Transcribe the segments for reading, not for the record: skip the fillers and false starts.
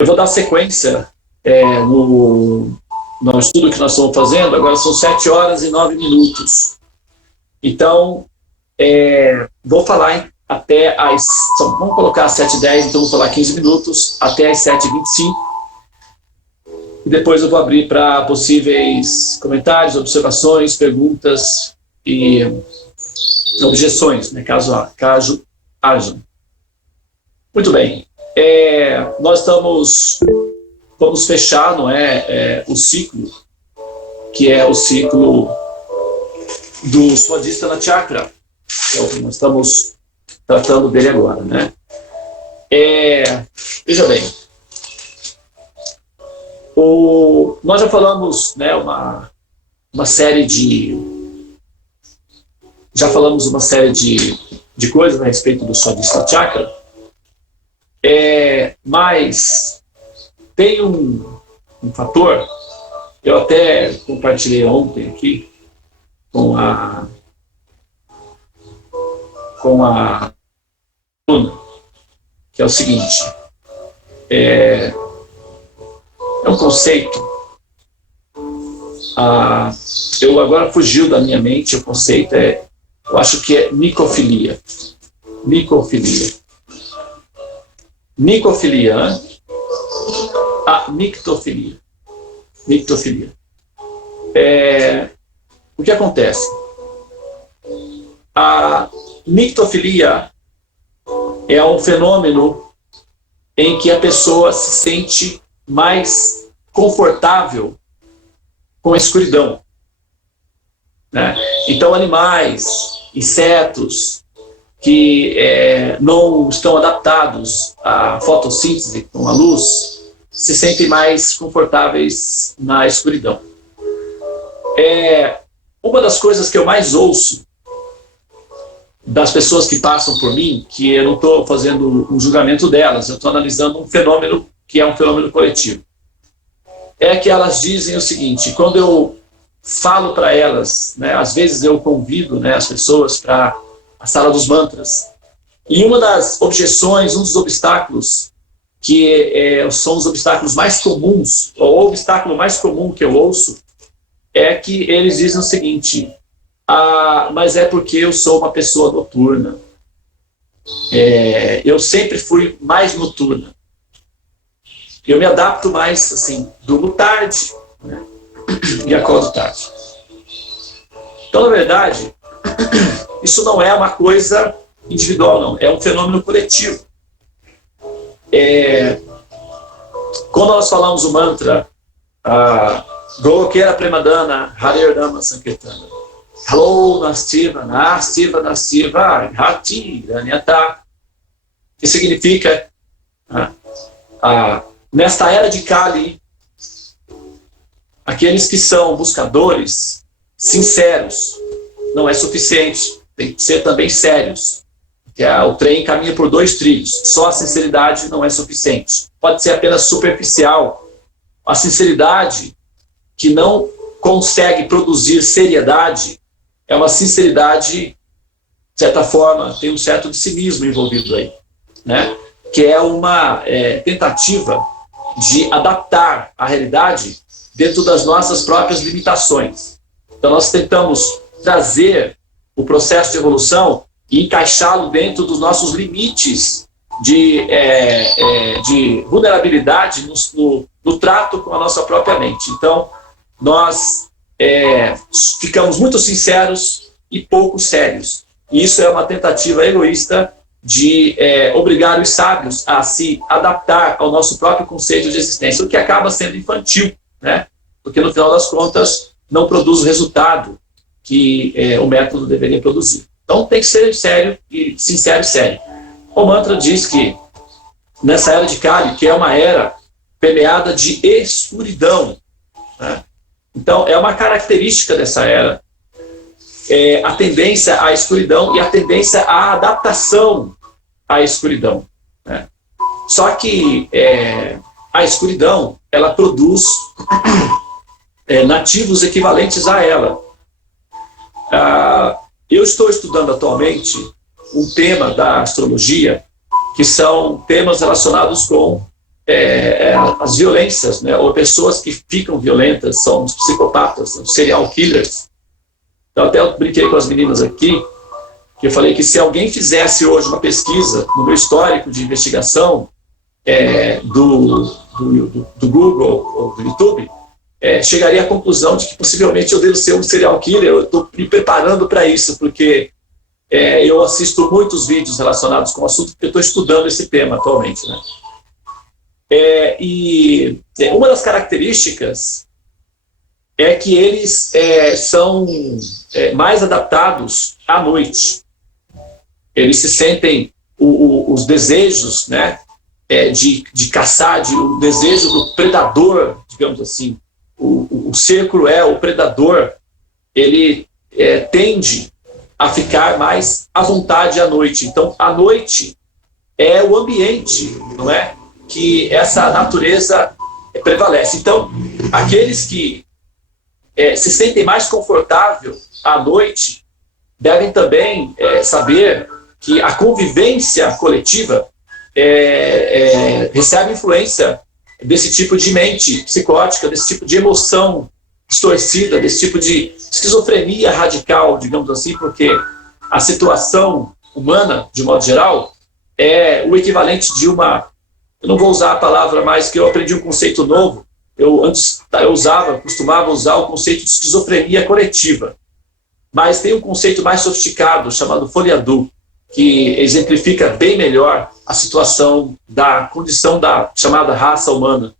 Eu vou dar sequência no estudo que nós estamos fazendo. Agora são 7 horas e 9 minutos. Então, vou falar até às... Vamos colocar às 7h10, então vou falar 15 minutos, até às 7h25. E depois eu vou abrir para possíveis comentários, observações, perguntas e objeções, né, caso hajam. Muito bem. Nós vamos fechar, não é, o ciclo, que é o ciclo do Swadhisthana Chakra. Então, nós estamos tratando dele agora, né? Veja bem, nós já falamos, né, uma série de coisas a respeito do Swadhisthana Chakra, mas tem um fator, eu até compartilhei ontem aqui com a aluna, que é o seguinte, é um conceito, eu agora fugiu da minha mente, o conceito eu acho que é nicofilia. Nicofilia, né? Nictofilia. O que acontece? A nictofilia é um fenômeno em que a pessoa se sente mais confortável com a escuridão, né? Então, animais, insetos que não estão adaptados à fotossíntese com a luz, se sentem mais confortáveis na escuridão. Uma das coisas que eu mais ouço das pessoas que passam por mim, que eu não estou fazendo um julgamento delas, eu estou analisando um fenômeno que é um fenômeno coletivo, é que elas dizem o seguinte: quando eu falo para elas, né, às vezes eu convido, né, as pessoas para a sala dos mantras, e uma das objeções, um dos obstáculos que são os obstáculos mais comuns, ou o obstáculo mais comum que eu ouço, é que eles dizem o seguinte: mas é porque eu sou uma pessoa noturna, eu sempre fui mais noturna, eu me adapto mais, assim, durmo tarde, né, e acordo tarde. Então, na verdade, isso não é uma coisa individual, não, é um fenômeno coletivo. Quando nós falamos o mantra Golokera Premadana Hare Rama Sankirtana, Hello Nastiva, Nastiva, Nastiva, Hati, Ranyata, que significa nesta era de Kali, aqueles que são buscadores sinceros não é suficiente, tem que ser também sérios. O trem caminha por 2 trilhos, só a sinceridade não é suficiente. Pode ser apenas superficial. A sinceridade que não consegue produzir seriedade é uma sinceridade, de certa forma, tem um certo cinismo envolvido aí, né? Que é uma tentativa de adaptar a realidade dentro das nossas próprias limitações. Então nós tentamos trazer o processo de evolução e encaixá-lo dentro dos nossos limites de vulnerabilidade no trato com a nossa própria mente. Então, nós ficamos muito sinceros e pouco sérios. E isso é uma tentativa egoísta de obrigar os sábios a se adaptar ao nosso próprio conceito de existência, o que acaba sendo infantil, né? Porque, no final das contas, não produz o resultado que o método deveria produzir. Então tem que ser sério e sincero e sério. O mantra diz que nessa era de Kali, que é uma era permeada de escuridão, né? Então é uma característica dessa era, a tendência à escuridão e a tendência à adaptação à escuridão, né? Só que a escuridão, ela produz nativos equivalentes a ela. Eu estou estudando atualmente um tema da astrologia que são temas relacionados com as violências, né, ou pessoas que ficam violentas, são os psicopatas, os serial killers. Então, até eu brinquei com as meninas aqui, que eu falei que se alguém fizesse hoje uma pesquisa no meu histórico de investigação do Google ou do YouTube, chegaria à conclusão de que possivelmente eu devo ser um serial killer. Eu estou me preparando para isso, porque eu assisto muitos vídeos relacionados com o assunto, porque eu estou estudando esse tema atualmente, né? E uma das características é que eles são mais adaptados à noite. Eles se sentem os desejos, né, de caçar, o desejo do predador, digamos assim. O ser cruel, o predador, ele tende a ficar mais à vontade à noite. Então, a noite é o ambiente, não é, que essa natureza prevalece. Então, aqueles que se sentem mais confortáveis à noite devem também saber que a convivência coletiva recebe influência desse tipo de mente psicótica, desse tipo de emoção distorcida, desse tipo de esquizofrenia radical, digamos assim, porque a situação humana, de modo geral, é o equivalente de uma... Eu não vou usar a palavra mais, que eu aprendi um conceito novo. Antes eu costumava usar o conceito de esquizofrenia coletiva. Mas tem um conceito mais sofisticado, chamado Foliadu, que exemplifica bem melhor a situação da condição da chamada raça humana.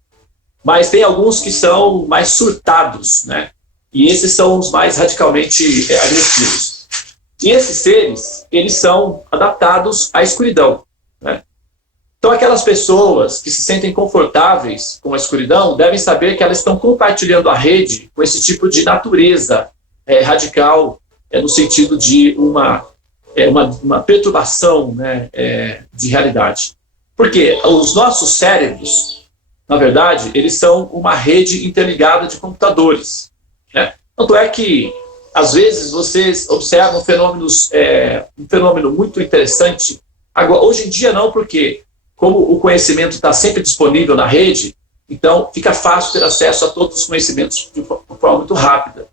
Mas tem alguns que são mais surtados, né? E esses são os mais radicalmente agressivos. E esses seres, eles são adaptados à escuridão, né? Então, aquelas pessoas que se sentem confortáveis com a escuridão devem saber que elas estão compartilhando a rede com esse tipo de natureza radical, no sentido de uma perturbação, né, de realidade. Porque os nossos cérebros, na verdade, eles são uma rede interligada de computadores, né? Tanto é que, às vezes, vocês observam um fenômeno muito interessante. Agora, hoje em dia não, porque como o conhecimento está sempre disponível na rede, então fica fácil ter acesso a todos os conhecimentos de forma muito rápida.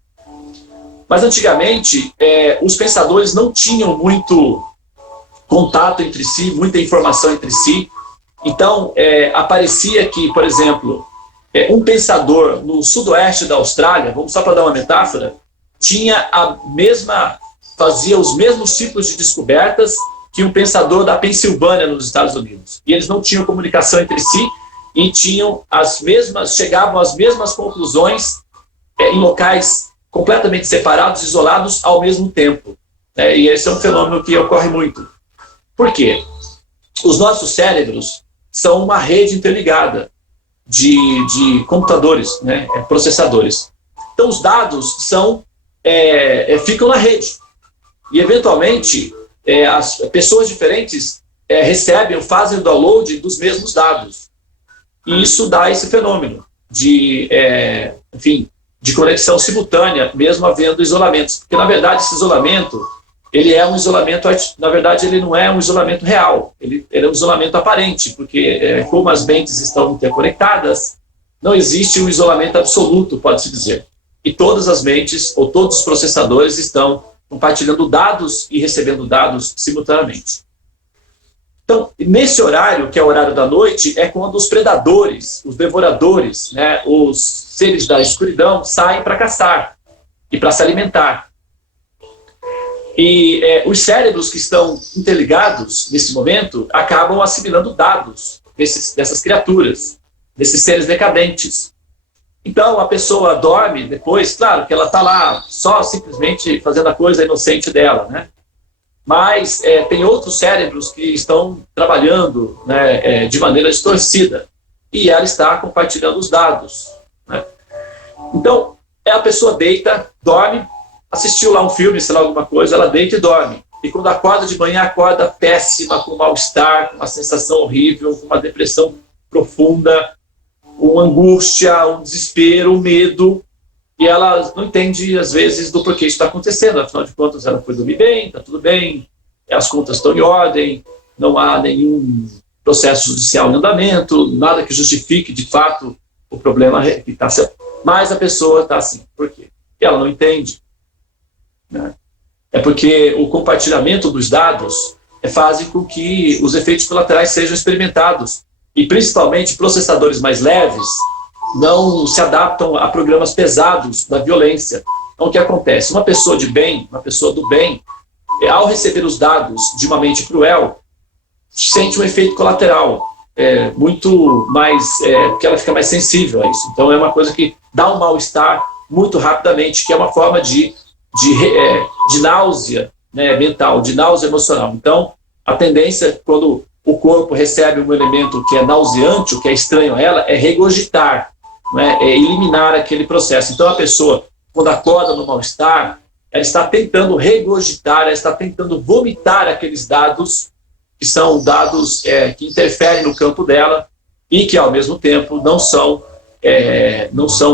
Mas antigamente, os pensadores não tinham muito contato entre si, muita informação entre si. Então, aparecia que, por exemplo, um pensador no sudoeste da Austrália, vamos só para dar uma metáfora, fazia os mesmos tipos de descobertas que um pensador da Pensilvânia, nos Estados Unidos. E eles não tinham comunicação entre si e chegavam às mesmas conclusões em locais completamente separados, isolados ao mesmo tempo. E esse é um fenômeno que ocorre muito. Por quê? Os nossos cérebros são uma rede interligada de computadores, né, processadores. Então, os dados ficam na rede. E, eventualmente, as pessoas diferentes fazem o download dos mesmos dados. E isso dá esse fenômeno de conexão simultânea, mesmo havendo isolamentos. Porque, na verdade, esse isolamento, ele é um isolamento, na verdade, ele não é um isolamento real, ele é um isolamento aparente, porque como as mentes estão interconectadas, não existe um isolamento absoluto, pode-se dizer. E todas as mentes, ou todos os processadores estão compartilhando dados e recebendo dados simultaneamente. Então, nesse horário, que é o horário da noite, é quando os predadores, os devoradores, né, os seres da escuridão, saem para caçar e para se alimentar. E os cérebros que estão interligados nesse momento acabam assimilando dados dessas criaturas, desses seres decadentes. Então, a pessoa dorme depois, claro que ela está lá só simplesmente fazendo a coisa inocente dela, né? Mas tem outros cérebros que estão trabalhando, né, de maneira distorcida, e ela está compartilhando os dados, né? Então, a pessoa deita, dorme, assistiu lá um filme, sei lá, alguma coisa, ela deita e dorme. E quando acorda de manhã, acorda péssima, com mal-estar, com uma sensação horrível, com uma depressão profunda, uma angústia, um desespero, um medo, e ela não entende, às vezes, do porquê isso está acontecendo. Afinal de contas, ela foi dormir bem, está tudo bem, as contas estão em ordem, não há nenhum processo judicial em andamento, nada que justifique, de fato, o problema que está sendo. Mas a pessoa está assim. Por quê? Porque ela não entende. Né? É porque o compartilhamento dos dados faz com que os efeitos colaterais sejam experimentados. E, principalmente, processadores mais leves não se adaptam a programas pesados da violência. Então, o que acontece? Uma pessoa de bem, uma pessoa do bem, ao receber os dados de uma mente cruel, sente um efeito colateral muito mais, porque ela fica mais sensível a isso. Então, é uma coisa que dá um mal-estar muito rapidamente, que é uma forma de náusea, né, mental, de náusea emocional. Então, a tendência, quando o corpo recebe um elemento que é nauseante, o que é estranho a ela, é regurgitar, né, é eliminar aquele processo. Então, a pessoa, quando acorda no mal-estar, ela está tentando regurgitar, ela está tentando vomitar aqueles dados que são dados que interferem no campo dela e que, ao mesmo tempo, não são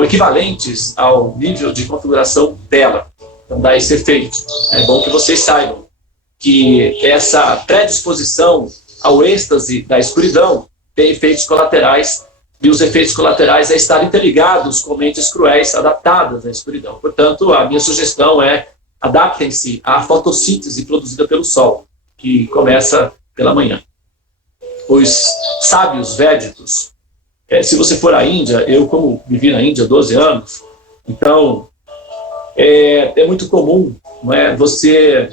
equivalentes ao nível de configuração dela. Então, dá esse efeito. É bom que vocês saibam que essa predisposição ao êxtase da escuridão tem efeitos colaterais, e os efeitos colaterais é estar interligados com mentes cruéis adaptadas à escuridão. Portanto, a minha sugestão é adaptem-se à fotossíntese produzida pelo Sol, que começa pela manhã. Os sábios védicos, se você for à Índia, eu como vivi na Índia há 12 anos, então é muito comum, não é, você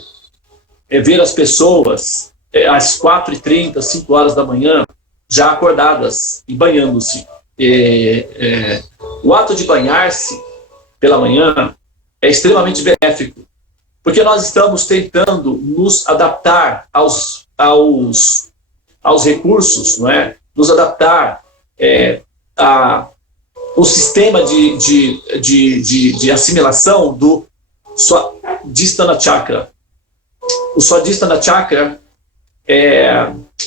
ver as pessoas às 4h30, 5 horas da manhã, já acordadas e banhando-se. O ato de banhar-se pela manhã é extremamente benéfico, porque nós estamos tentando nos adaptar aos recursos, não é? Nos adaptar ao sistema de assimilação do Swadhisthana Chakra. O Swadhisthana Chakra,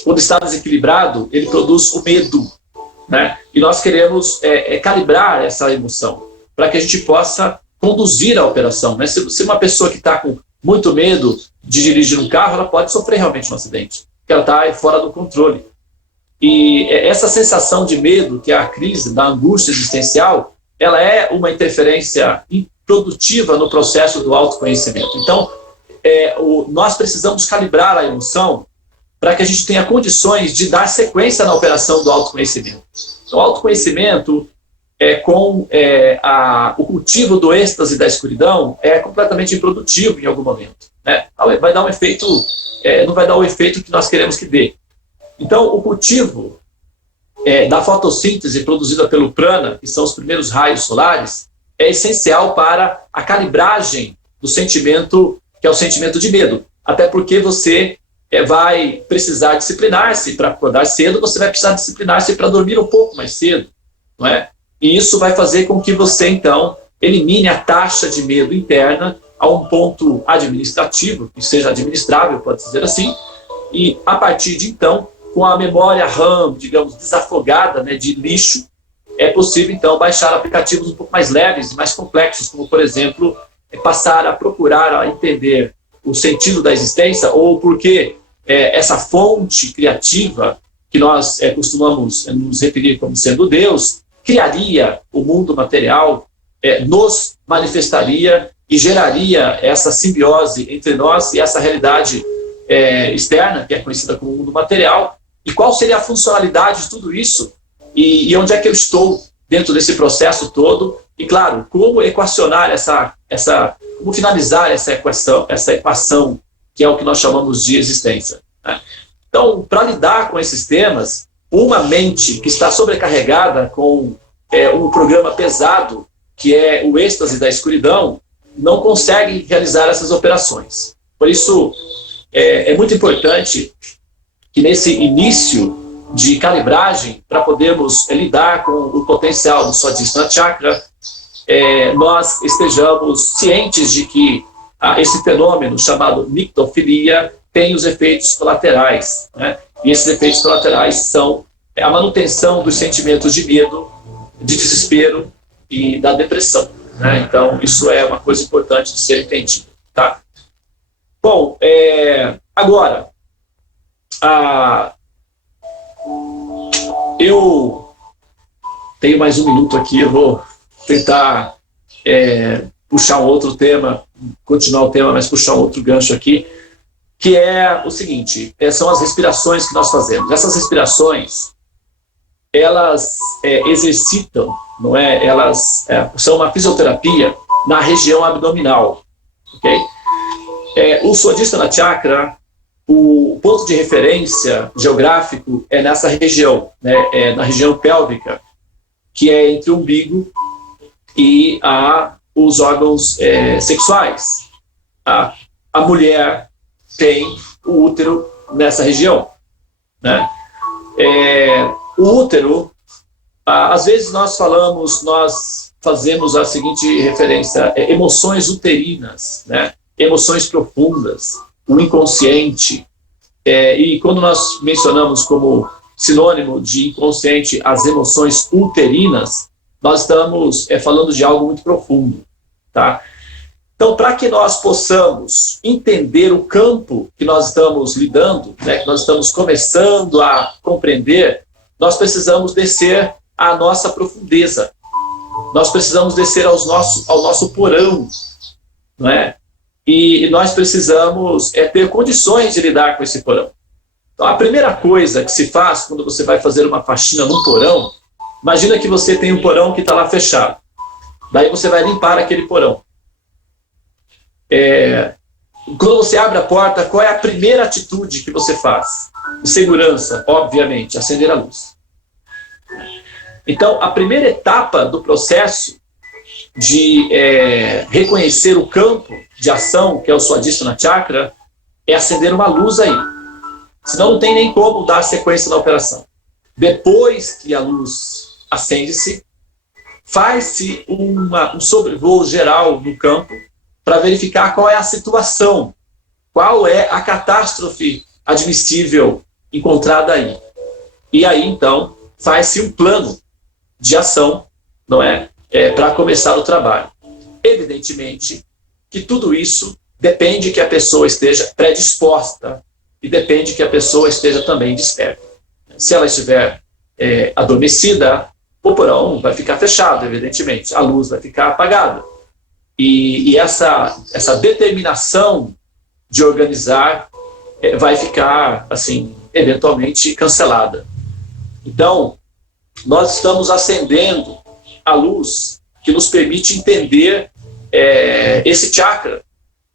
quando está desequilibrado, ele produz o medo, né? E nós queremos calibrar essa emoção para que a gente possa conduzir a operação, né? Se uma pessoa que está com muito medo de dirigir um carro, ela pode sofrer realmente um acidente, porque ela está fora do controle. E essa sensação de medo, que é a crise da angústia existencial, ela é uma interferência improdutiva no processo do autoconhecimento. Então, nós precisamos calibrar a emoção para que a gente tenha condições de dar sequência na operação do autoconhecimento. Então, o autoconhecimento, com o cultivo do êxtase da escuridão, é completamente improdutivo em algum momento, né? Vai dar um efeito, não vai dar o efeito que nós queremos que dê. Então, o cultivo da fotossíntese produzida pelo prana, que são os primeiros raios solares, é essencial para a calibragem do sentimento, que é o sentimento de medo. Até porque você vai precisar disciplinar-se para acordar cedo, você vai precisar disciplinar-se para dormir um pouco mais cedo, não é? E isso vai fazer com que você, então, elimine a taxa de medo interna a um ponto administrativo, que seja administrável, pode dizer assim, e a partir de então, com a memória RAM, digamos, desafogada, né, de lixo, é possível, então, baixar aplicativos um pouco mais leves, mais complexos, como, por exemplo, passar a procurar, a entender o sentido da existência, ou porque essa fonte criativa, que nós costumamos nos referir como sendo Deus, criaria o mundo material, nos manifestaria e geraria essa simbiose entre nós e essa realidade externa, que é conhecida como mundo material. E qual seria a funcionalidade de tudo isso? E onde é que eu estou dentro desse processo todo? E, claro, como equacionar como finalizar essa equação, que é o que nós chamamos de existência, né? Então, para lidar com esses temas, uma mente que está sobrecarregada com um programa pesado, que é o êxtase da escuridão, não consegue realizar essas operações. Por isso, é muito importante que nesse início de calibragem, para podermos lidar com o potencial do Swadhisthana Chakra, nós estejamos cientes de que esse fenômeno chamado nictofilia tem os efeitos colaterais, né? E esses efeitos colaterais são a manutenção dos sentimentos de medo, de desespero e da depressão, né? Então, isso é uma coisa importante de ser entendido, tá? Bom, agora, Eu tenho mais um minuto aqui, eu vou tentar puxar um outro tema, continuar o tema, mas puxar um outro gancho aqui, que é o seguinte, são as respirações que nós fazemos. Essas respirações, elas exercitam, não é? Elas são uma fisioterapia na região abdominal, ok? O Swadhisthana Chakra, o ponto de referência geográfico é nessa região, né? Na região pélvica, que é entre o umbigo e os órgãos sexuais. A mulher tem o útero nessa região, né? O útero, às vezes nós fazemos a seguinte referência, emoções uterinas, né? Emoções profundas, o inconsciente, e quando nós mencionamos como sinônimo de inconsciente as emoções uterinas, nós estamos falando de algo muito profundo, tá? Então, para que nós possamos entender o campo que nós estamos lidando, né, que nós estamos começando a compreender, nós precisamos descer à nossa profundeza. Nós precisamos descer ao nosso porão, não é? E nós precisamos ter condições de lidar com esse porão. Então, a primeira coisa que se faz quando você vai fazer uma faxina num porão, imagina que você tem um porão que está lá fechado. Daí você vai limpar aquele porão. Quando você abre a porta, qual é a primeira atitude que você faz? De segurança, obviamente, acender a luz. Então, a primeira etapa do processo de reconhecer o campo de ação, que é o Swadhisthana Chakra, é acender uma luz aí. Senão não tem nem como dar sequência na operação. Depois que a luz acende-se, faz-se um sobrevoo geral no campo para verificar qual é a situação, qual é a catástrofe admissível encontrada aí. E aí, então, faz-se um plano de ação, não é? Para começar o trabalho. Evidentemente que tudo isso depende que a pessoa esteja predisposta e depende que a pessoa esteja também desperta. Se ela estiver adormecida, o porão vai ficar fechado, evidentemente, a luz vai ficar apagada. E essa determinação de organizar vai ficar, assim, eventualmente cancelada. Então, nós estamos acendendo a luz que nos permite entender esse chakra,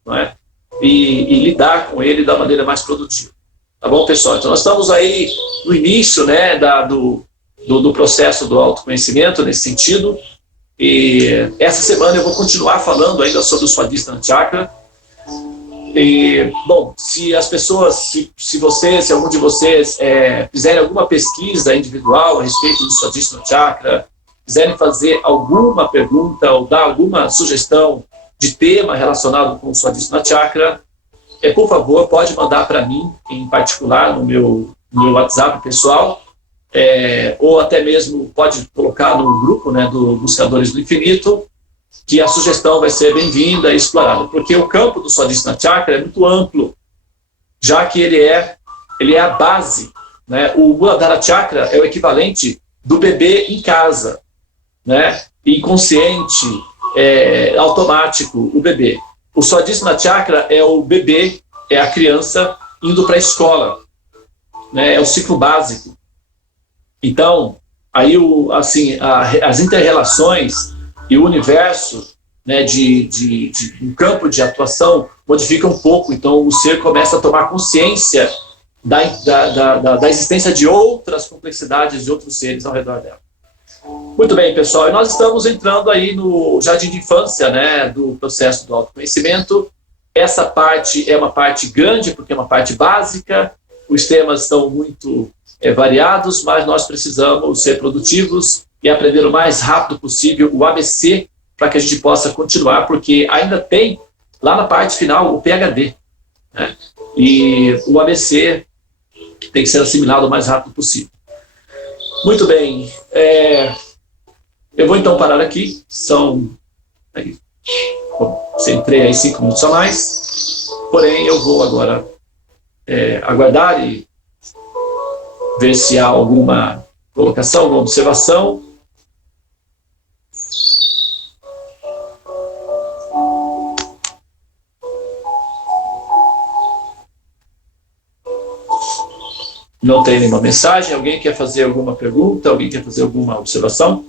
não é? E lidar com ele da maneira mais produtiva. Tá bom, pessoal? Então, nós estamos aí no início, né, do processo do autoconhecimento, nesse sentido. E essa semana eu vou continuar falando ainda sobre o Swadhisthana Chakra. E, bom, se as pessoas, se algum de vocês fizerem alguma pesquisa individual a respeito do Swadhisthana Chakra, quiserem fazer alguma pergunta ou dar alguma sugestão de tema relacionado com o Swadhisthana Chakra, por favor, pode mandar para mim, em particular, no meu WhatsApp pessoal, ou até mesmo pode colocar no grupo, né, do Buscadores do Infinito, que a sugestão vai ser bem-vinda e explorada, porque o campo do Swadhisthana Chakra é muito amplo, já que ele é a base, né? O Muladhara Chakra é o equivalente do bebê em casa, né? Inconsciente, automático, o bebê. O Swadhisthana Chakra é o bebê, é a criança indo para a escola, né? É o ciclo básico. Então, aí as inter-relações e o universo, né, de um campo de atuação modifica um pouco. Então, o ser começa a tomar consciência da existência de outras complexidades de outros seres ao redor dela. Muito bem, pessoal, e nós estamos entrando aí no jardim de infância, né, do processo do autoconhecimento. Essa parte é uma parte grande, porque é uma parte básica, os temas são muito variados, mas nós precisamos ser produtivos e aprender o mais rápido possível o ABC para que a gente possa continuar, porque ainda tem, lá na parte final, o PhD, né? E o ABC tem que ser assimilado o mais rápido possível. Muito bem, eu vou então parar aqui, entrei aí 5 minutos a mais, porém eu vou agora aguardar e ver se há alguma colocação, alguma observação? Não tem nenhuma mensagem? Alguém quer fazer alguma pergunta? Alguém quer fazer alguma observação?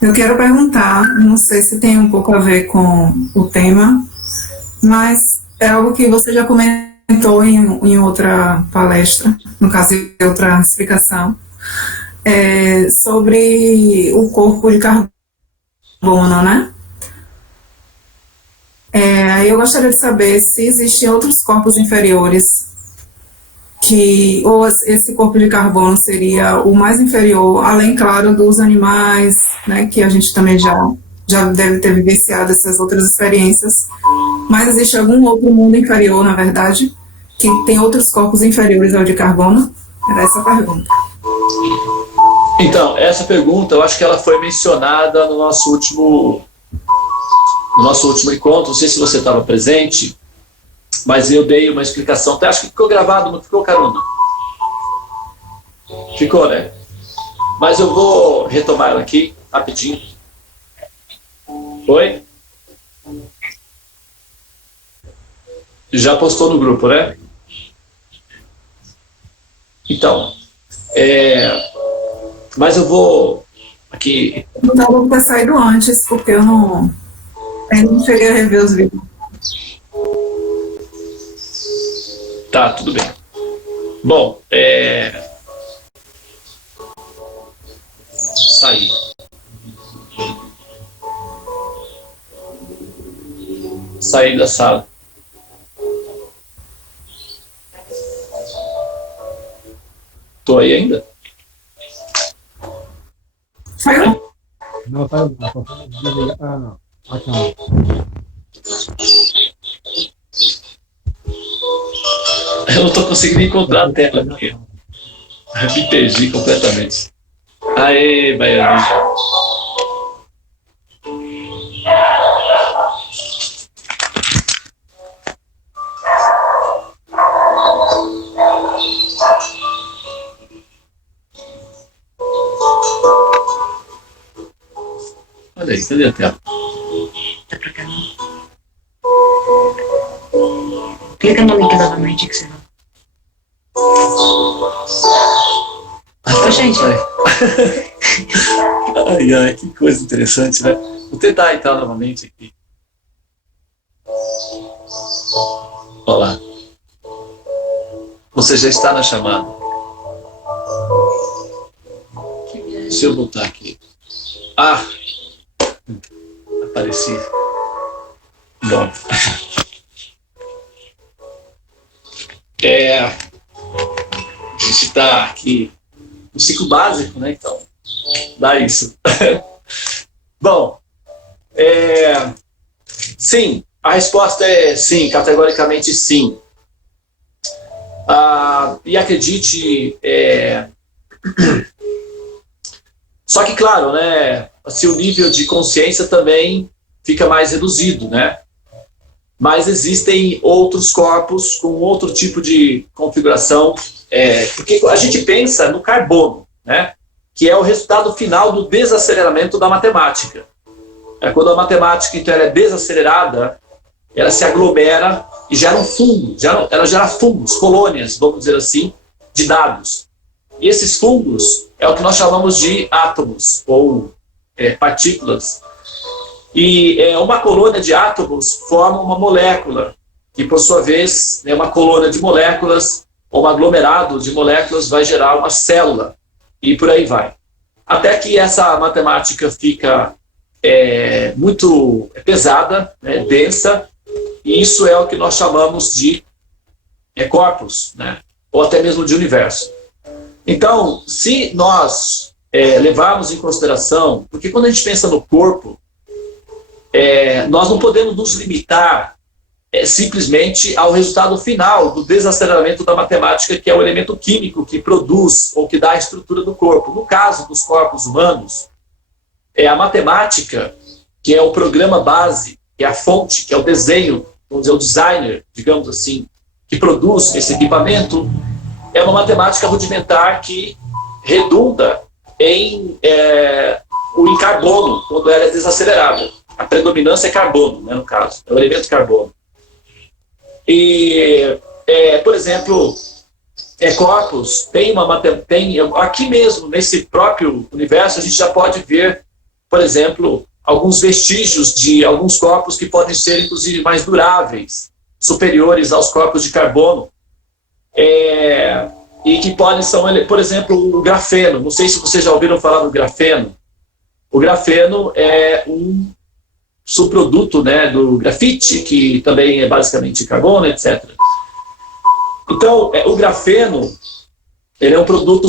Eu quero perguntar, não sei se tem um pouco a ver com o tema, mas é algo que você já comentou em outra palestra, no caso, em outra explicação, sobre o corpo de carbono, né? Aí eu gostaria de saber se existem outros corpos inferiores ou esse corpo de carbono seria o mais inferior, além, claro, dos animais, né, que a gente também já deve ter vivenciado essas outras experiências, mas existe algum outro mundo inferior, na verdade, que tem outros corpos inferiores ao de carbono? Era essa a pergunta. Então, essa pergunta, eu acho que ela foi mencionada no nosso último encontro. Não sei se você estava presente, mas eu dei uma explicação. Até acho que ficou gravado, não ficou, Caruna? Ficou, né? Mas eu vou retomar ela aqui, rapidinho. Oi? Já postou no grupo, né? Então, mas eu vou aqui... Não dava para ter saído antes, porque eu ainda não cheguei a rever os vídeos. Tá, tudo bem. Bom, sair. Sair da sala. Tô aí ainda? Saiu? Não, saiu não. Só desligar a câmera. Eu não tô conseguindo encontrar a tela aqui. Me perdi completamente. Aê, Baiano. Olha aí, cadê a tela? Tá pra cá, não. Clica no link novamente que você não. Ô, gente. Ai, ai, que coisa interessante, né? Vou tentar entrar novamente aqui. Olá. Você já está na chamada. Deixa eu voltar aqui. Ah! Apareci. Bom. A gente está aqui no ciclo básico, né? Então, dá isso. Bom, sim, a resposta é sim, categoricamente sim. E acredite, só que, claro, né, assim, o nível de consciência também fica mais reduzido, né? Mas existem outros corpos com outro tipo de configuração, porque a gente pensa no carbono, né, que é o resultado final do desaceleramento da matemática. Quando a matemática então, ela é desacelerada, ela se aglomera e gera um fungo, ela gera fungos, colônias, vamos dizer assim, de dados. E esses fungos é o que nós chamamos de átomos, ou partículas. E uma colônia de átomos forma uma molécula, que por sua vez, uma colônia de moléculas, ou um aglomerado de moléculas vai gerar uma célula, e por aí vai. Até que essa matemática fica muito pesada, densa, e isso é o que nós chamamos de corpos, né? Ou até mesmo de universo. Então, se nós levarmos em consideração, porque quando a gente pensa no corpo, nós não podemos nos limitar simplesmente ao resultado final do desaceleramento da matemática, que é o elemento químico que produz ou que dá a estrutura do corpo. No caso dos corpos humanos, a matemática, que é o programa base, que é a fonte, que é o desenho, vamos dizer, o designer, digamos assim, que produz esse equipamento é uma matemática rudimentar que redunda em carbono, quando ela é desacelerada. A predominância é carbono, né, no caso, é o elemento carbono. E, por exemplo, corpos tem aqui mesmo, nesse próprio universo, a gente já pode ver, por exemplo, alguns vestígios de alguns corpos que podem ser, inclusive, mais duráveis, superiores aos corpos de carbono, e que podem ser, por exemplo, o grafeno. Não sei se vocês já ouviram falar do grafeno. O grafeno é um subproduto, né, do grafite, que também é basicamente carbono, etc. Então, o grafeno, ele é um produto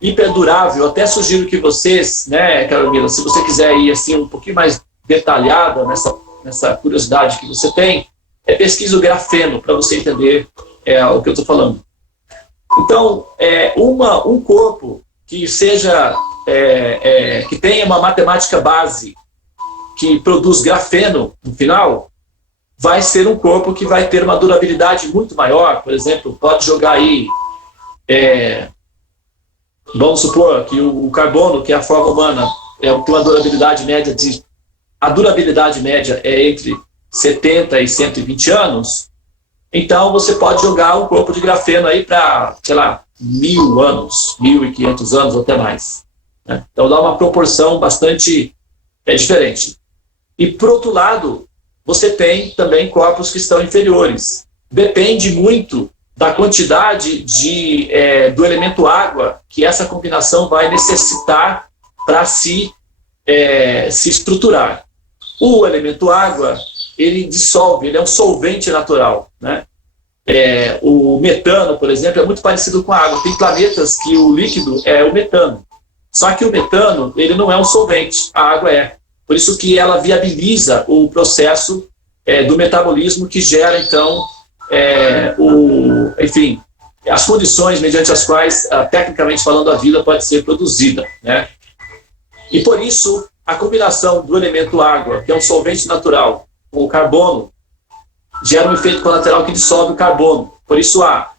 hiper durável. Até sugiro que vocês, né, Carolina, se você quiser ir assim um pouquinho mais detalhada nessa curiosidade que você tem, pesquise o grafeno para você entender o que eu estou falando. Então, um corpo que seja que tenha uma matemática base que produz grafeno no final, vai ser um corpo que vai ter uma durabilidade muito maior. Por exemplo, pode jogar aí, vamos supor que o carbono, que é a forma humana, tem uma durabilidade média a durabilidade média é entre 70 e 120 anos, então você pode jogar um corpo de grafeno aí para, sei lá, 1000 anos, 1500 anos ou até mais, né? Então dá uma proporção bastante diferente. E, por outro lado, você tem também corpos que estão inferiores. Depende muito da quantidade do elemento água que essa combinação vai necessitar para se estruturar. O elemento água, ele dissolve, ele é um solvente natural, né? O metano, por exemplo, é muito parecido com a água. Tem planetas que o líquido é o metano. Só que o metano, ele não é um solvente, a água é. Por isso que ela viabiliza o processo do metabolismo que gera, então, enfim, as condições mediante as quais, tecnicamente falando, a vida pode ser produzida, né? E por isso, a combinação do elemento água, que é um solvente natural, com o carbono, gera um efeito colateral que dissolve o carbono. Por isso, a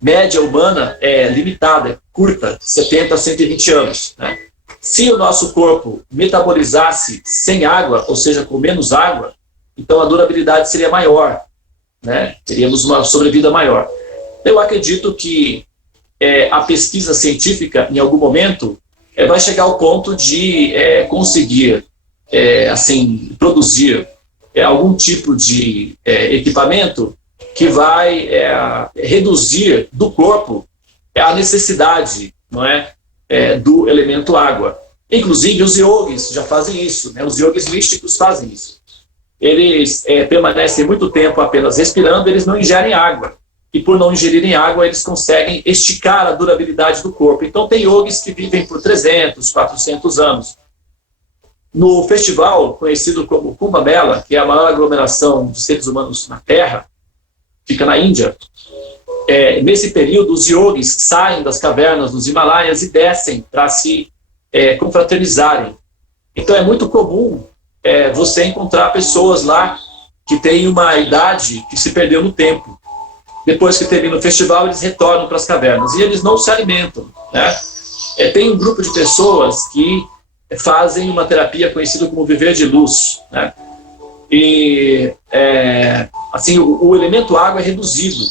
média humana é limitada, é curta, 70 a 120 anos, né? Se o nosso corpo metabolizasse sem água, ou seja, com menos água, então a durabilidade seria maior, né? Teríamos uma sobrevida maior. Eu acredito que a pesquisa científica, em algum momento, vai chegar ao ponto de conseguir assim, produzir algum tipo de equipamento que vai reduzir do corpo a necessidade, não é, do elemento água. Inclusive, os yogis já fazem isso, né? Os yogis místicos fazem isso. Eles permanecem muito tempo apenas respirando, eles não ingerem água. E por não ingerirem água, eles conseguem esticar a durabilidade do corpo. Então, tem yogis que vivem por 300, 400 anos. No festival conhecido como Kumbh Mela, que é a maior aglomeração de seres humanos na Terra, fica na Índia, nesse período, os yogis saem das cavernas dos Himalaias e descem para se confraternizarem. Então, é muito comum você encontrar pessoas lá que têm uma idade que se perdeu no tempo. Depois que termina o festival, eles retornam para as cavernas. E eles não se alimentam, né? Tem um grupo de pessoas que fazem uma terapia conhecida como viver de luz, né? E, assim, o elemento água é reduzido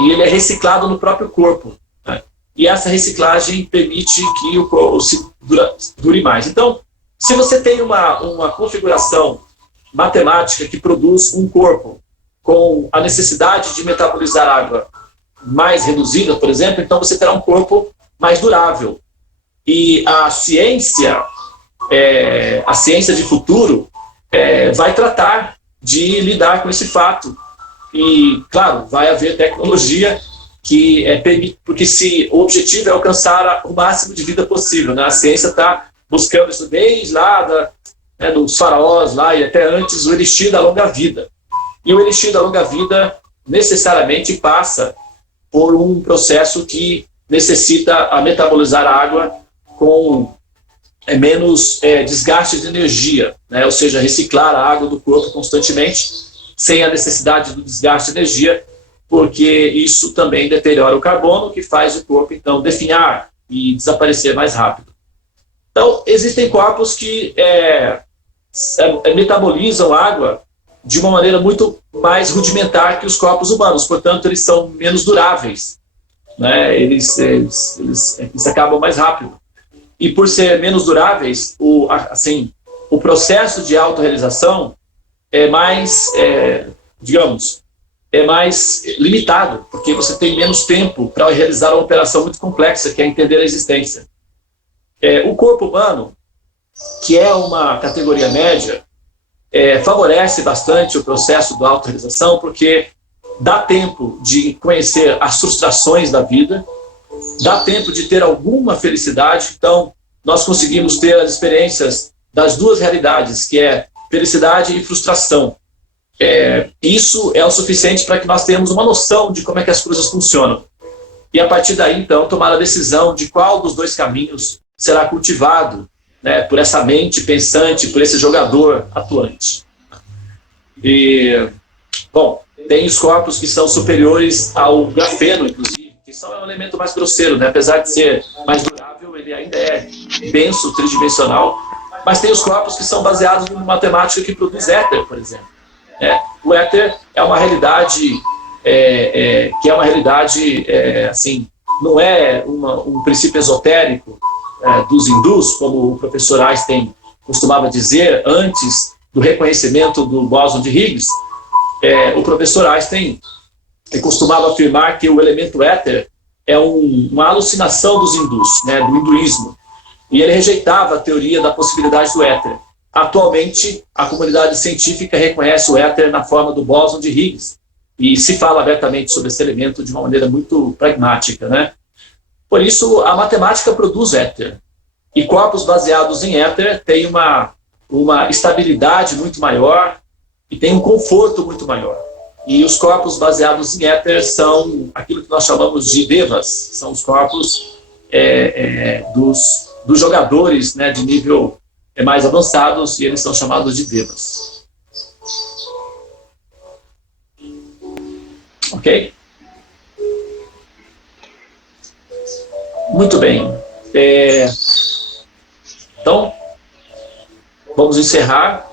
e ele é reciclado no próprio corpo, né? E essa reciclagem permite que o corpo dure mais. Então, se você tem uma configuração matemática que produz um corpo com a necessidade de metabolizar água mais reduzida, por exemplo, então você terá um corpo mais durável. E a ciência de futuro vai tratar de lidar com esse fato. E, claro, vai haver tecnologia que permite, porque se o objetivo é alcançar o máximo de vida possível, né? A ciência está buscando isso desde lá dos faraós lá e até antes, o elixir da longa vida. E o elixir da longa vida necessariamente passa por um processo que necessita metabolizar a água com menos desgaste de energia, né? Ou seja, reciclar a água do corpo constantemente, sem a necessidade do desgaste de energia. porque isso também deteriora o carbono, que faz o corpo, então, definhar e desaparecer mais rápido. Então, existem corpos que metabolizam água de uma maneira muito mais rudimentar que os corpos humanos, portanto, eles são menos duráveis, né? Eles acabam mais rápido. E por ser menos duráveis, o processo de autorrealização é mais, é mais limitado, porque você tem menos tempo para realizar uma operação muito complexa, que é entender a existência. O corpo humano, que é uma categoria média, favorece bastante o processo da autorrealização, porque dá tempo de conhecer as frustrações da vida, dá tempo de ter alguma felicidade. Então, nós conseguimos ter as experiências das duas realidades, que é felicidade e frustração. Isso é o suficiente para que nós tenhamos uma noção de como é que as coisas funcionam. E a partir daí, então, tomar a decisão de qual dos dois caminhos será cultivado, né, por essa mente pensante, por esse jogador atuante. E, bom, tem os corpos que são superiores ao grafeno, inclusive, que são um elemento mais grosseiro, né? Apesar de ser mais durável, ele ainda é denso, tridimensional. Mas tem os corpos que são baseados numa matemática que produz éter, por exemplo. O éter é uma realidade que é uma realidade, assim, não é um princípio esotérico dos hindus, como o professor Einstein costumava dizer antes do reconhecimento do bóson de Higgs. O professor Einstein costumava afirmar que o elemento éter é uma alucinação dos hindus, né, do hinduísmo, e ele rejeitava a teoria da possibilidade do éter. Atualmente, a comunidade científica reconhece o éter na forma do bóson de Higgs, e se fala abertamente sobre esse elemento de uma maneira muito pragmática, né? Por isso, a matemática produz éter, e corpos baseados em éter têm uma estabilidade muito maior e tem um conforto muito maior. E os corpos baseados em éter são aquilo que nós chamamos de devas, são os corpos dos jogadores, né, de nível mais avançados, e eles são chamados de devas. Ok? Muito bem. Então, vamos encerrar.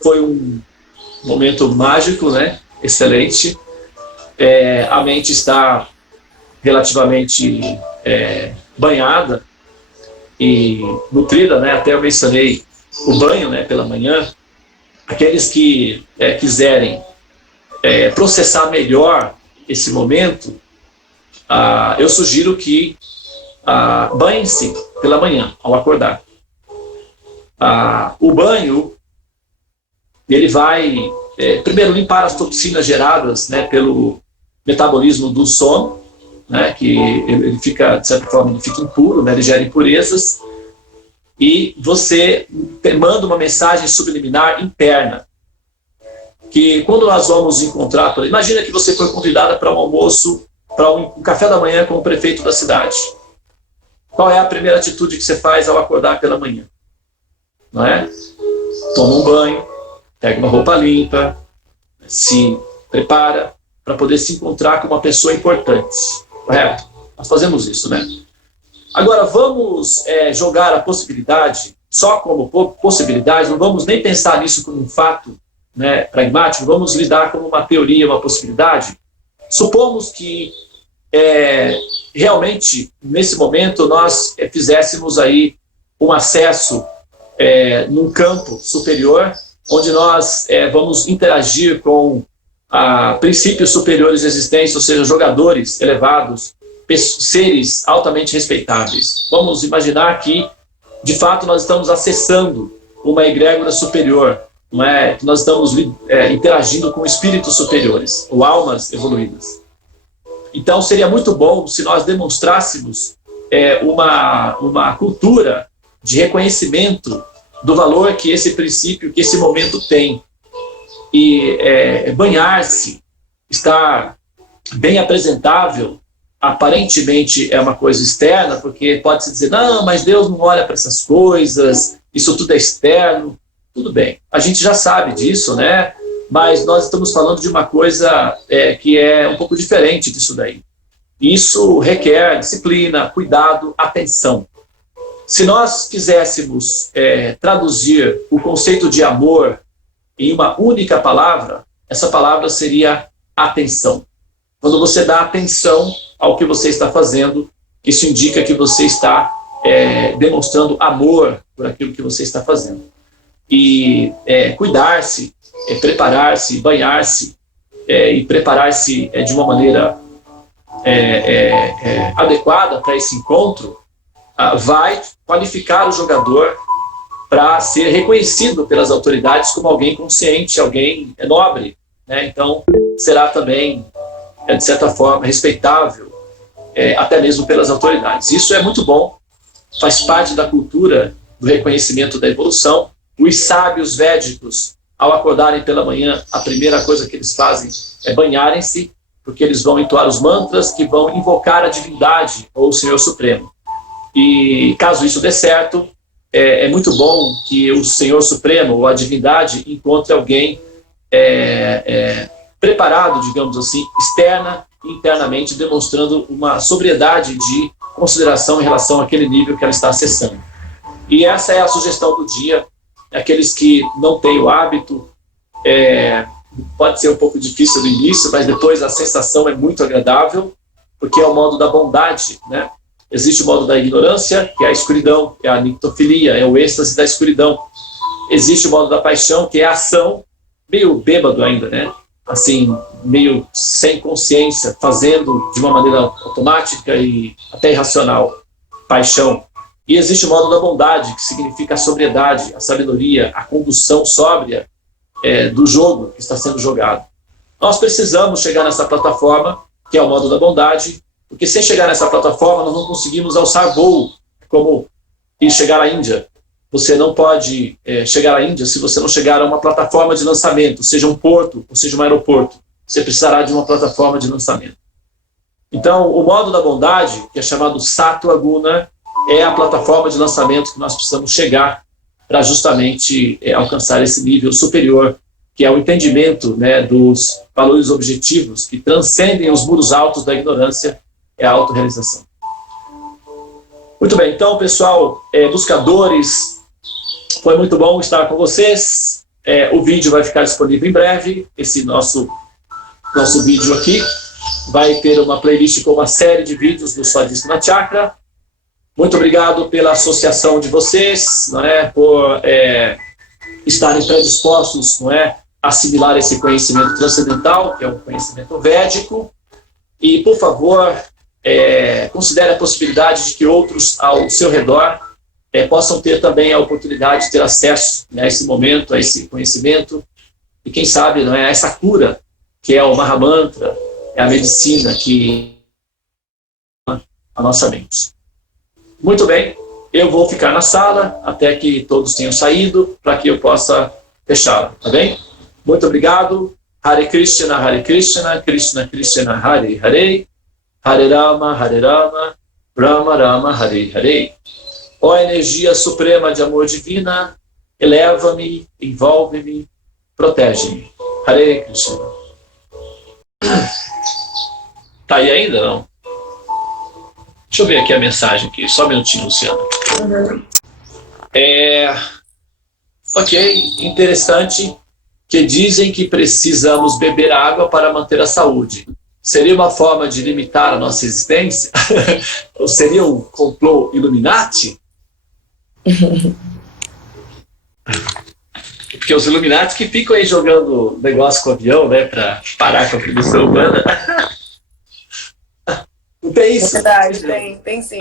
Foi um momento mágico, né? Excelente. A mente está relativamente banhada e nutrida, né? Até eu mencionei o banho, né, pela manhã. Aqueles que quiserem processar melhor esse momento, eu sugiro que banhem-se pela manhã, ao acordar. O banho, ele vai, primeiro, limpar as toxinas geradas, né, pelo metabolismo do sono, né, que ele fica, de certa forma, ele fica impuro, né, ele gera impurezas, e você manda uma mensagem subliminar interna, que quando nós vamos encontrar, imagina que você foi convidada para um almoço, para um café da manhã com o prefeito da cidade. Qual é a primeira atitude que você faz ao acordar pela manhã? Não é? Toma um banho, pega uma roupa limpa, se prepara para poder se encontrar com uma pessoa importante. Correto? Nós fazemos isso, né? Agora, vamos jogar a possibilidade, só como possibilidade, não vamos nem pensar nisso como um fato, né, pragmático, vamos lidar como uma teoria, uma possibilidade. Supomos que realmente, nesse momento, nós fizéssemos aí um acesso num campo superior, onde nós vamos interagir com princípios superiores de existência, ou seja, jogadores elevados, seres altamente respeitáveis. Vamos imaginar que, de fato, nós estamos acessando uma egrégora superior, não é? Que nós estamos interagindo com espíritos superiores, ou almas evoluídas. Então, seria muito bom se nós demonstrássemos uma cultura de reconhecimento do valor que esse princípio, que esse momento tem. E banhar-se, estar bem apresentável, aparentemente é uma coisa externa, porque pode-se dizer, não, mas Deus não olha para essas coisas, isso tudo é externo. Tudo bem, a gente já sabe disso, né? mas nós estamos falando de uma coisa que é um pouco diferente disso daí. Isso requer disciplina, cuidado, atenção. Se nós quiséssemos traduzir o conceito de amor em uma única palavra, essa palavra seria atenção. Quando você dá atenção ao que você está fazendo, isso indica que você está demonstrando amor por aquilo que você está fazendo. E cuidar-se, preparar-se, banhar-se e preparar-se de uma maneira adequada para esse encontro vai qualificar o jogador para ser reconhecido pelas autoridades como alguém consciente, alguém nobre, né? Então será também, de certa forma, respeitável, até mesmo pelas autoridades. Isso é muito bom, faz parte da cultura do reconhecimento da evolução. Os sábios védicos, ao acordarem pela manhã, a primeira coisa que eles fazem é banharem-se, porque eles vão entoar os mantras que vão invocar a divindade ou o Senhor Supremo. E caso isso dê certo, é muito bom que o Senhor Supremo ou a divindade encontre alguém preparado, digamos assim, externa e internamente, demonstrando uma sobriedade de consideração em relação àquele nível que ela está acessando. E essa é a sugestão do dia. Aqueles que não têm o hábito, pode ser um pouco difícil no início, mas depois a sensação é muito agradável, porque é o modo da bondade, né? Existe o modo da ignorância, que é a escuridão, que é a nictofilia, é o êxtase da escuridão. Existe o modo da paixão, que é a ação, meio bêbado ainda, né? Assim, meio sem consciência, fazendo de uma maneira automática e até irracional, paixão. E existe o modo da bondade, que significa a sobriedade, a sabedoria, a condução sóbria do jogo que está sendo jogado. Nós precisamos chegar nessa plataforma, que é o modo da bondade, porque sem chegar nessa plataforma nós não conseguimos alçar voo, como ir chegar à Índia. Você não pode chegar à Índia se você não chegar a uma plataforma de lançamento, seja um porto ou seja um aeroporto. Você precisará de uma plataforma de lançamento. Então, o modo da bondade, que é chamado Sattva Guna, é a plataforma de lançamento que nós precisamos chegar para justamente alcançar esse nível superior, que é o entendimento, né, dos valores objetivos que transcendem os muros altos da ignorância, é a autorrealização. Muito bem, então, pessoal, buscadores, foi muito bom estar com vocês. O vídeo vai ficar disponível em breve. Esse nosso vídeo aqui vai ter uma playlist com uma série de vídeos do Swadhisthana Chakra. Muito obrigado pela associação de vocês, não é, por estarem predispostos, não é, a assimilar esse conhecimento transcendental, que é um conhecimento védico. E, por favor, considere a possibilidade de que outros ao seu redor possam ter também a oportunidade de ter acesso, né, a esse momento, a esse conhecimento, e quem sabe, não é, a essa cura, que é o Mahamantra, é a medicina que a nossa mente. Muito bem, eu vou ficar na sala até que todos tenham saído, para que eu possa fechá-la, tá bem? Muito obrigado. Hare Krishna, Krishna Krishna, Hare Hare, Hare Rama, Rama Rama, Hare Hare. Ó energia suprema de amor divina, eleva-me, envolve-me, protege-me. Hare Krishna. Tá aí ainda, não? Deixa eu ver aqui a mensagem, aqui. Só um minutinho, Luciana. Ok, interessante, que dizem que precisamos beber água para manter a saúde. Seria uma forma de limitar a nossa existência? Ou seria um complô Illuminati? Porque os Illuminati que ficam aí jogando negócio com o avião, né, para parar com a produção humana. Não tem isso? Verdade, tem sim.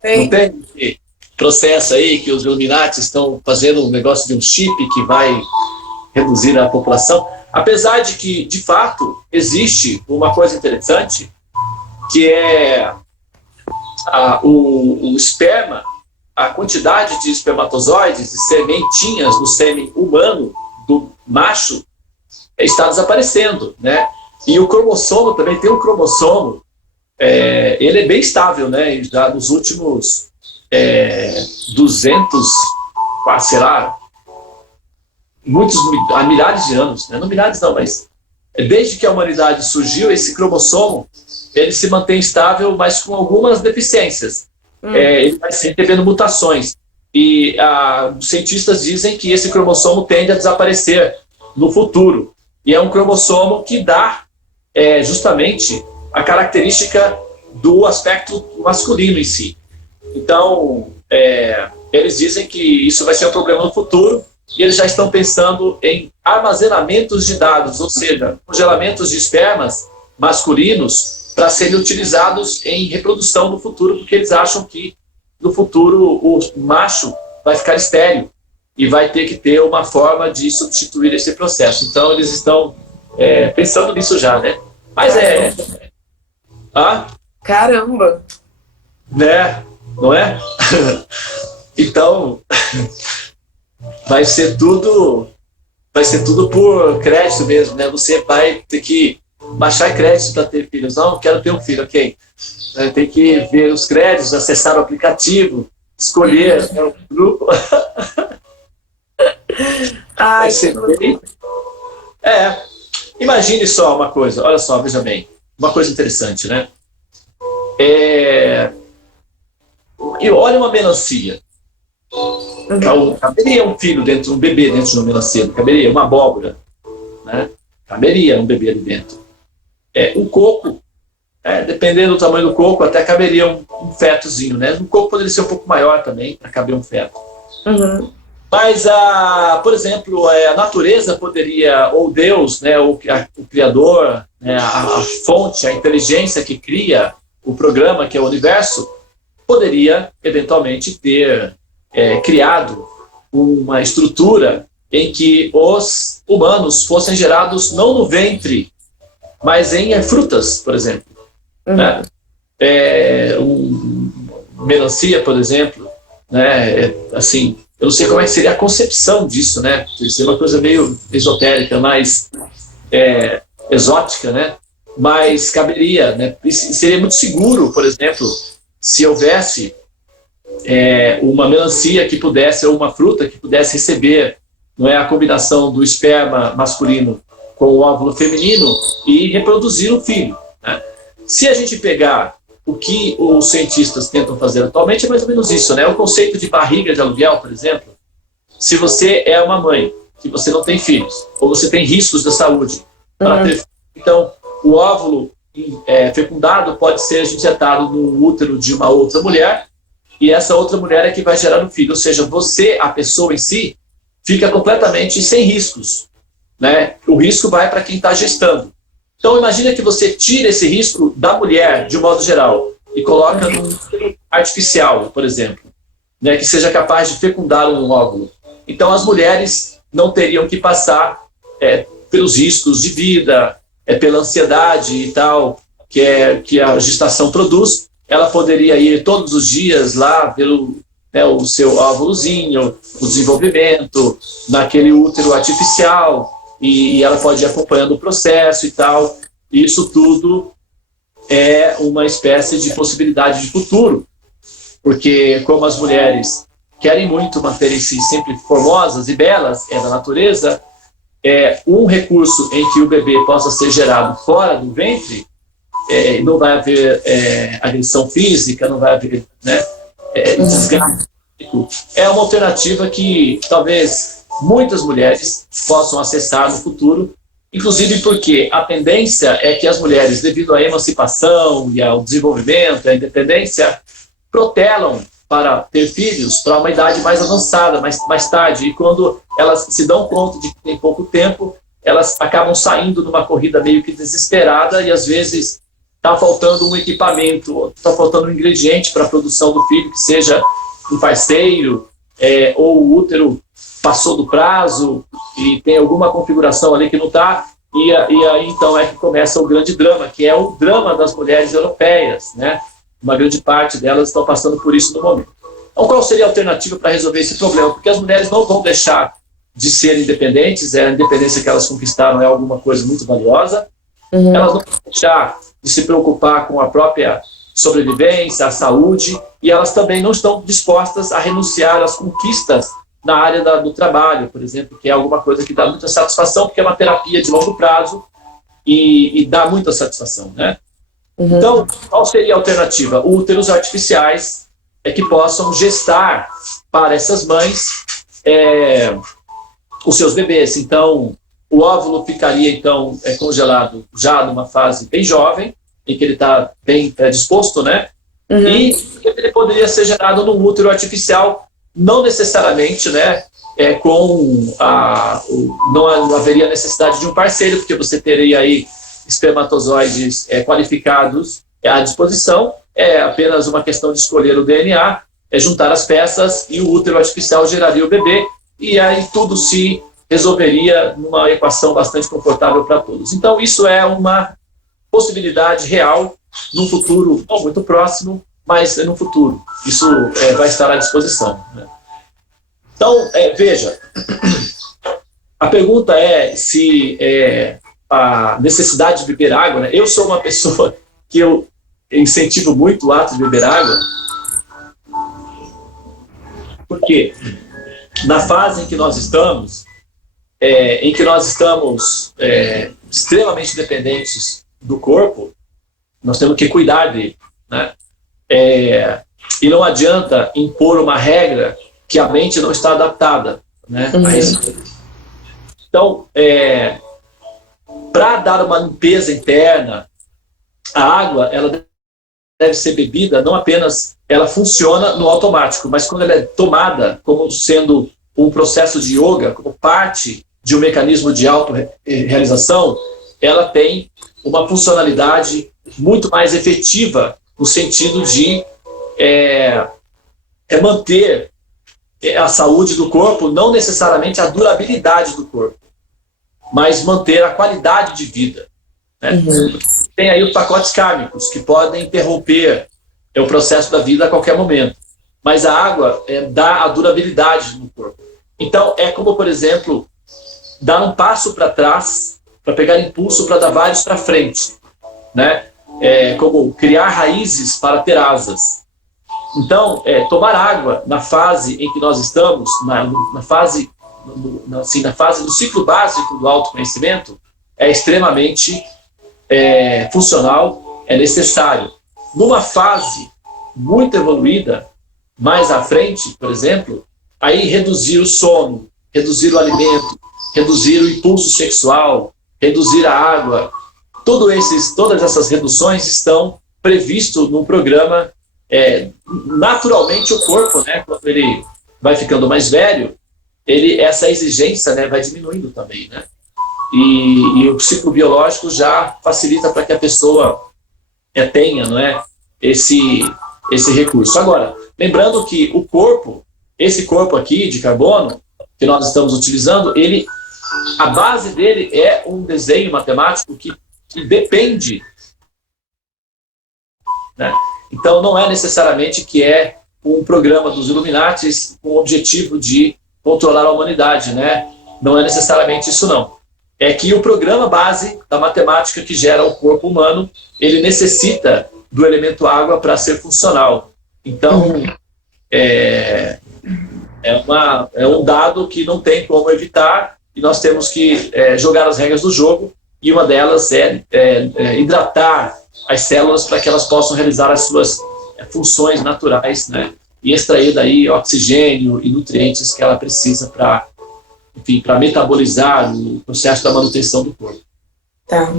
Tem. Não tem esse processo aí que os Illuminati estão fazendo um negócio de um chip que vai reduzir a população? Apesar de que, de fato, existe uma coisa interessante, que é o esperma, a quantidade de espermatozoides e sementinhas no sêmen humano do macho está desaparecendo, né? E o cromossomo também, tem um cromossomo, ele é bem estável, né? Já nos últimos 200, sei lá, há milhares de anos, né? Não milhares não, mas desde que a humanidade surgiu, esse cromossomo ele se mantém estável, mas com algumas deficiências. Ele vai sempre tendo mutações. E os cientistas dizem que esse cromossomo tende a desaparecer no futuro. E é um cromossomo que dá justamente a característica do aspecto masculino em si. Então, eles dizem que isso vai ser um problema no futuro e eles já estão pensando em armazenamentos de dados, ou seja, congelamentos de espermas masculinos para serem utilizados em reprodução no futuro, porque eles acham que no futuro o macho vai ficar estéril e vai ter que ter uma forma de substituir esse processo. Então, eles estão pensando nisso já, né? Mas Caramba! Né? Não é? Então, vai ser tudo por crédito mesmo, né? Você vai ter que baixar créditos para ter filhos. Não, quero ter um filho, ok. Tem que ver os créditos, acessar o aplicativo, escolher o grupo. Vai ser bem... Imagine só uma coisa, olha só, veja bem, uma coisa interessante, né? E olha uma melancia. Caberia um filho dentro, um bebê dentro de uma melancia, caberia uma abóbora, né? Caberia um bebê ali dentro. Um coco, dependendo do tamanho do coco, até caberia um fetozinho, né? Um coco poderia ser um pouco maior também, para caber um feto. Mas, por exemplo, a natureza poderia, ou Deus, né, o Criador, né, a fonte, a inteligência que cria o programa, que é o universo, poderia, eventualmente, ter criado uma estrutura em que os humanos fossem gerados não no ventre, mas em frutas, por exemplo. Né? Melancia, por exemplo, né? Assim, eu não sei como é que seria a concepção disso, né? Seria uma coisa meio esotérica, mais exótica, né? Mas caberia, né? Seria muito seguro, por exemplo, se houvesse uma melancia que pudesse, ou uma fruta que pudesse receber, não é, a combinação do esperma masculino com o óvulo feminino e reproduzir o filho, né? Se a gente pegar o que os cientistas tentam fazer atualmente, é mais ou menos isso, né? O conceito de barriga de aluguel, por exemplo. Se você é uma mãe, que você não tem filhos, ou você tem riscos da saúde para ter filhos, então o óvulo fecundado pode ser injetado no útero de uma outra mulher, e essa outra mulher é que vai gerar um filho. Ou seja, você, a pessoa em si, fica completamente sem riscos, né? O risco vai para quem está gestando. Então, imagina que você tira esse risco da mulher, de um modo geral, e coloca num útero artificial, por exemplo, né, que seja capaz de fecundar um óvulo. Então, as mulheres não teriam que passar pelos riscos de vida, pela ansiedade e tal, que a gestação produz. Ela poderia ir todos os dias lá ver o seu óvulozinho, o desenvolvimento naquele útero artificial, e ela pode ir acompanhando o processo e tal. Isso tudo é uma espécie de possibilidade de futuro, porque como as mulheres querem muito manterem-se sempre formosas e belas, da natureza, um recurso em que o bebê possa ser gerado fora do ventre, não vai haver agressão física, não vai haver, né, desgaste. É uma alternativa que talvez muitas mulheres possam acessar no futuro, inclusive porque a tendência é que as mulheres, devido à emancipação e ao desenvolvimento, à independência, protelam para ter filhos para uma idade mais avançada, mais tarde, e quando elas se dão conta de que tem pouco tempo, elas acabam saindo numa corrida meio que desesperada, e às vezes está faltando um equipamento, está faltando um ingrediente para a produção do filho, que seja um parceiro, ou o útero passou do prazo e tem alguma configuração ali que não está, e aí então é que começa o grande drama, que é o drama das mulheres europeias, né? Uma grande parte delas estão passando por isso no momento. Então, qual seria a alternativa para resolver esse problema? Porque as mulheres não vão deixar de ser independentes, a independência que elas conquistaram é alguma coisa muito valiosa, elas não vão deixar de se preocupar com a própria sobrevivência, a saúde, e elas também não estão dispostas a renunciar às conquistas na área do trabalho, por exemplo, que é alguma coisa que dá muita satisfação, porque é uma terapia de longo prazo e dá muita satisfação, né? Então, qual seria a alternativa? Úteros artificiais que possam gestar para essas mães os seus bebês. Então, o óvulo ficaria, então, congelado já numa fase bem jovem, em que ele está bem predisposto, né? E ele poderia ser gerado num útero artificial, não necessariamente, né? Não haveria necessidade de um parceiro, porque você teria aí espermatozoides qualificados à disposição. É apenas uma questão de escolher o DNA, juntar as peças e o útero artificial geraria o bebê, e aí tudo se resolveria numa equação bastante confortável para todos. Então, isso é uma possibilidade real num futuro não muito próximo, mas no futuro. Isso vai estar à disposição, né? Então, veja, a pergunta é se a necessidade de beber água, né? Eu sou uma pessoa que eu incentivo muito o ato de beber água, porque na fase em que nós estamos, extremamente dependentes do corpo, nós temos que cuidar dele, né? E não adianta impor uma regra que a mente não está adaptada, né, a isso. Então, para dar uma limpeza interna, a água ela deve ser bebida, não apenas ela funciona no automático, mas quando ela é tomada como sendo um processo de yoga, como parte de um mecanismo de autorrealização, ela tem uma funcionalidade muito mais efetiva no sentido de manter a saúde do corpo, não necessariamente a durabilidade do corpo, mas manter a qualidade de vida, né? Tem aí os pacotes kármicos que podem interromper o processo da vida a qualquer momento, mas a água dá a durabilidade no corpo. Então é como, por exemplo, dar um passo para trás para pegar impulso para dar vários para frente, né? Como criar raízes para ter asas. Então, tomar água na fase em que nós estamos, na fase do ciclo básico do autoconhecimento, é extremamente funcional, é necessário. Numa fase muito evoluída, mais à frente, por exemplo, aí reduzir o sono, reduzir o alimento, reduzir o impulso sexual, reduzir a água, todas essas reduções estão previstas no programa. Naturalmente o corpo, né, quando ele vai ficando mais velho, essa exigência, né, vai diminuindo também, né? E o ciclo biológico já facilita para que a pessoa tenha, não é, esse recurso. Agora, lembrando que o corpo, esse corpo aqui de carbono que nós estamos utilizando, a base dele é um desenho matemático que depende, né? Então, não é necessariamente que é um programa dos Illuminatis com o objetivo de controlar a humanidade, né? Não é necessariamente isso, não. É que o programa base da matemática que gera o corpo humano, ele necessita do elemento água para ser funcional. Então, é um dado que não tem como evitar e nós temos que jogar as regras do jogo, e uma delas é hidratar as células para que elas possam realizar as suas funções naturais, né? E extrair daí oxigênio e nutrientes que ela precisa para metabolizar o processo da manutenção do corpo. Tá.